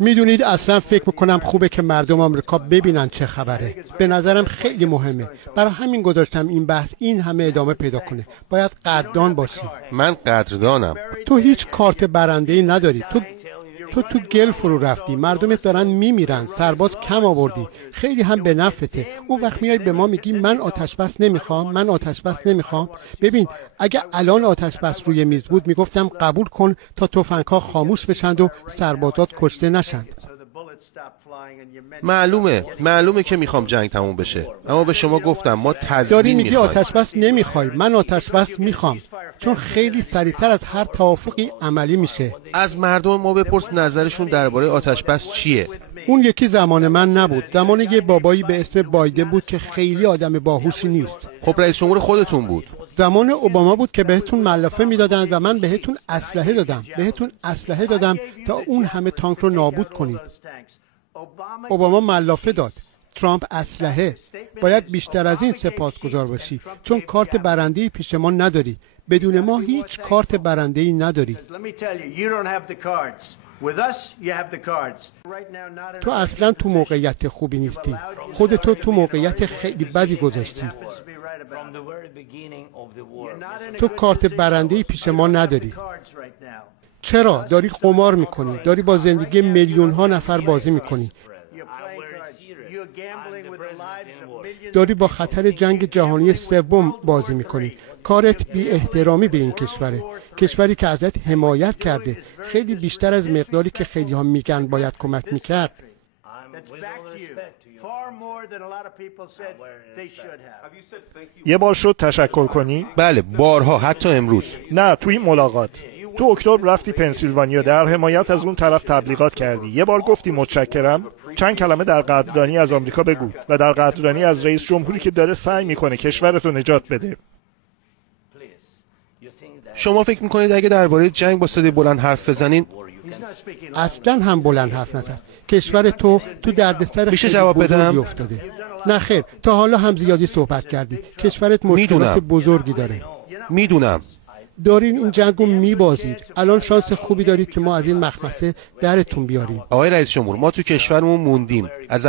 میدونید اصلا فکر میکنم خوبه که مردم آمریکا ببینن چه خبره. به نظرم خیلی مهمه. برای همین گذاشتم این بحث این همه ادامه پیدا کنه. باید قدردان باشی. من قدردانم. تو هیچ کارت برنده‌ای نداری. تو گل فرو رفتی. مردمت دارن میمیرن. سرباز کم آوردی. خیلی هم به نفعته. اون وقت میای به ما میگی من آتش بس نمیخوام. ببین اگه الان آتش بس روی میز بود میگفتم قبول کن تا تفنگ‌ها خاموش بشن و سربازات کشته نشن. معلومه که میخوام جنگ تموم بشه، اما به شما گفتم ما تضمین داری میگی میخوایم. آتش بس نمیخوای. من آتش بس میخوام، چون خیلی سریعتر از هر توافقی عملی میشه. از مردم ما بپرس نظرشون درباره آتش بس چیه. اون یکی زمان من نبود. زمان یه بابایی به اسم بایدن بود که خیلی آدم باهوشی نیست. خب رئیس جمهور خودتون بود. زمان اوباما بود که بهتون ملافه میدادند و من بهتون اسلحه دادم تا اون همه تانک رو نابود کنید. اوباما ملافه داد، ترامپ اسلحه. باید بیشتر از این سپاسگزار باشی، چون کارت برنده‌ای پیش ما نداری. بدون ما هیچ کارت برنده‌ای نداری. تو اصلا تو موقعیت خوبی نیستی. خودتو تو موقعیت خیلی بدی گذاشتی. تو کارت برنده‌ای پیش ما نداری. چرا؟ داری قمار میکنی. داری با زندگی میلیون ها نفر بازی میکنی. داری با خطر جنگ جهانی سوم بازی میکنی. کارت بی احترامی به این کشوره. کشوری که ازت حمایت کرده، خیلی بیشتر از مقداری که خیلی ها میگن باید کمک میکرد. یه بار شد تشکر کنی؟ بله بارها، حتی امروز. نه، تو این ملاقات. تو اکتبر رفتی پنسیلوانیا، در حمایت از اون طرف تبلیغات کردی. یه بار گفتی متشکرم. چند کلمه در قدردانی از آمریکا بگو و در قدردانی از رئیس جمهوری که داره سعی میکنه کشورتو نجات بده. شما فکر میکنید اگه درباره جنگ با صدای بلند حرف بزنین؟ اصلا هم بلند حرف نزن. کشور تو دردسر میشه جواب بدم؟ افتاده. نه خیر، تا حالا هم زیادی صحبت کردی. کشورت مشکلات بزرگی داره. میدونم. دارین این جنگو میبازید. الان شانس خوبی دارید که ما از این مخمسه درتون بیاریم. آقای رئیس جمهور، ما تو کشورمون موندیم. از